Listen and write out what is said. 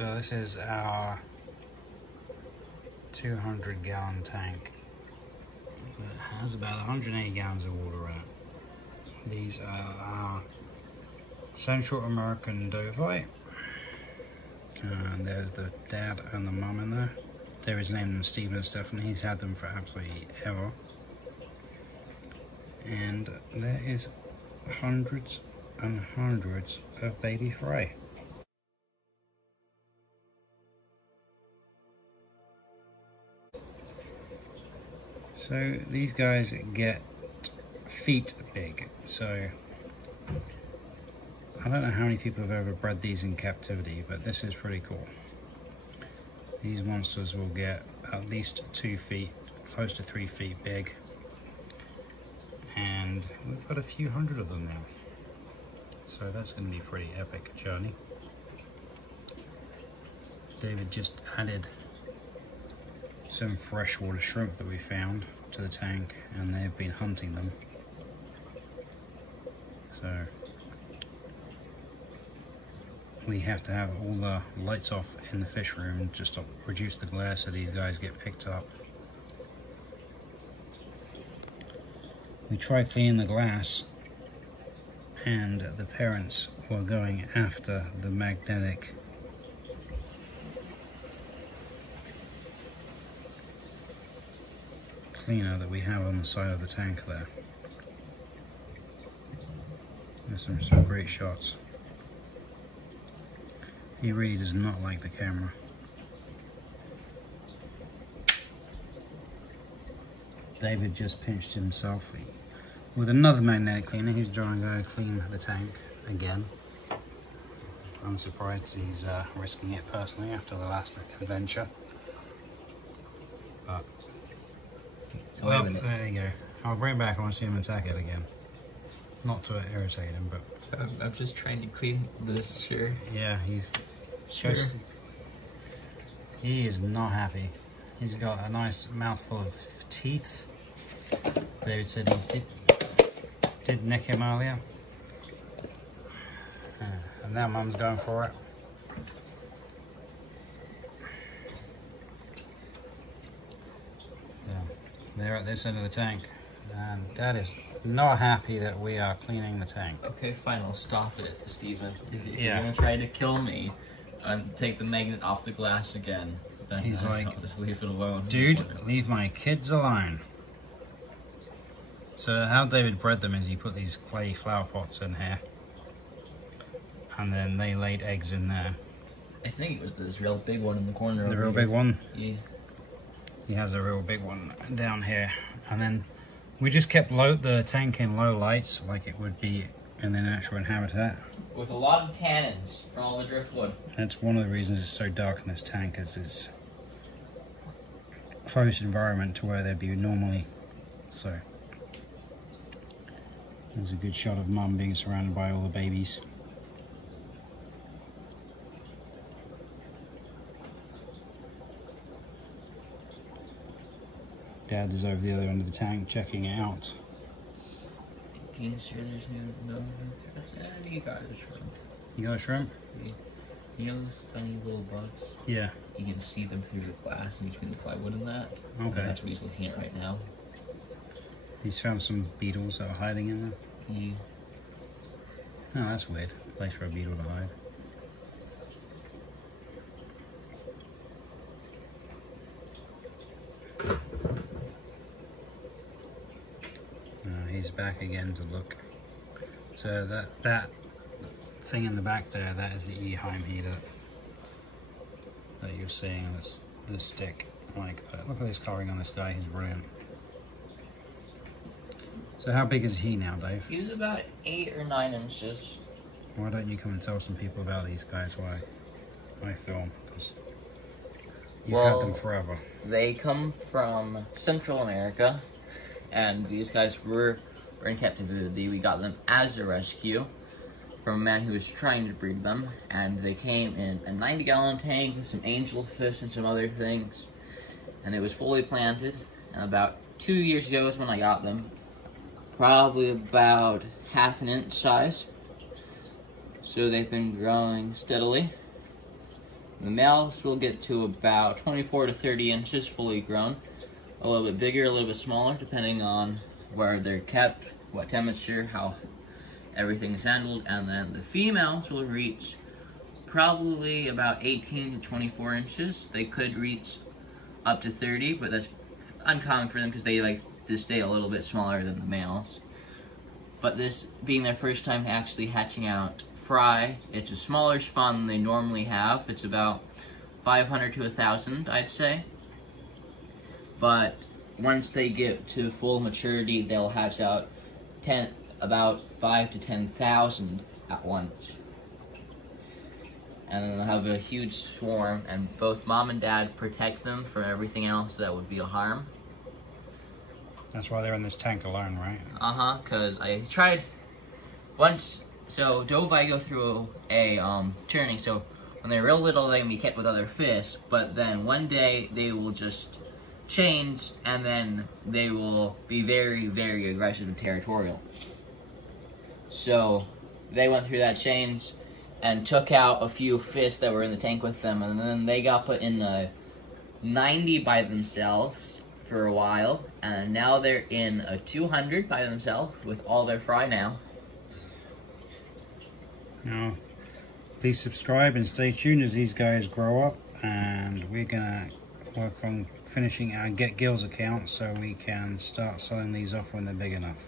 So this is our 200-gallon tank that has about 180 gallons of water in it. These are our Central American Dovii. And there's the dad and the mum in there. There is named them Stephen and Stephanie. He's had them for absolutely ever. And there is hundreds and hundreds of baby fry. So these guys get feet big. So I don't know how many people have ever bred these in captivity, but this is pretty cool. These monsters will get at least 2 feet, close to 3 feet big. And we've got a few hundred of them now. So that's going to be a pretty epic journey. David just added some freshwater shrimp that we found to the tank, and they've been hunting them. So we have to have all the lights off in the fish room just to reduce the glare so these guys get picked up. We tried cleaning the glass, and the parents were going after the magnetic cleaner that we have on the side of the tank there. There's some great shots. He really does not like the camera. David just pinched himself with another magnetic cleaner. He's trying to go clean the tank again. I'm surprised he's risking it personally after the last adventure. But well, there you go. I'll bring it back. I want to see him attack it again. Not to irritate him, but I'm just trying to clean this, sure. Yeah, he's sure. He is not happy. He's got a nice mouthful of teeth. David said he did nick him earlier. And now Mum's going for it. Yeah, they're at this end of the tank. And Dad is not happy that we are cleaning the tank. Okay, fine, I'll stop it, Stephen. If Yeah. you're gonna try to kill me and take the magnet off the glass again, then He's like, I'll just leave it alone. Dude, leave my kids alone. So how David bred them is he put these clay flower pots in here, and then they laid eggs in there. I think it was this real big one in the corner. The over real here. big one? Yeah. He has a real big one down here. And then we just kept the tank in low lights like it would be in the natural habitat. With a lot of tannins from all the driftwood. That's one of the reasons it's so dark in this tank, is it's closed environment to where they'd be normally. So there's a good shot of Mum being surrounded by all the babies. Dad is over the other end of the tank checking it out. Can you sure there's no you got a shrimp. You got a shrimp? Yeah. You know those tiny little bugs? Yeah. You can see them through the glass in between the plywood and that. Okay. And that's what he's looking at right now. He's found some beetles that are hiding in there. Yeah. Oh, that's weird. Place for a beetle to hide. He's back again to look. So that thing in the back there, that is the Eheim heater that you're seeing on this stick. Like, look at this coloring on this guy. He's brilliant. So how big is he now, Dave? He's about 8 or 9 inches. Why don't you come and tell some people about these guys while I film? Because you've had them forever. They come from Central America, and these guys were in captivity. We got them as a rescue from a man who was trying to breed them, and they came in a 90-gallon tank with some angelfish and some other things, and it was fully planted. And about 2 years ago is when I got them, probably about half an inch size. So they've been growing steadily, The males will get to about 24 to 30 inches fully grown. A little bit bigger, a little bit smaller, depending on where they're kept, what temperature, how everything is handled. And then the females will reach probably about 18 to 24 inches. They could reach up to 30, but that's uncommon for them because they like to stay a little bit smaller than the males. But this being their first time actually hatching out fry, it's a smaller spawn than they normally have. It's about 500 to 1,000, I'd say. But once they get to full maturity, they'll hatch out about 5 to 10,000 at once. And then they'll have a huge swarm, and both mom and dad protect them from everything else that would be a harm. That's why they're in this tank alone, right? Because I tried once. So Dovii go through a turning, so when they're real little they can be kept with other fish, but then one day they will just change, and then they will be very, very aggressive and territorial. So they went through that change and took out a few fish that were in the tank with them, and then they got put in a 90 by themselves for a while, and now they're in a 200 by themselves with all their fry now. Now, please subscribe and stay tuned as these guys grow up, and we're gonna work on finishing our Get Gills account so we can start selling these off when they're big enough.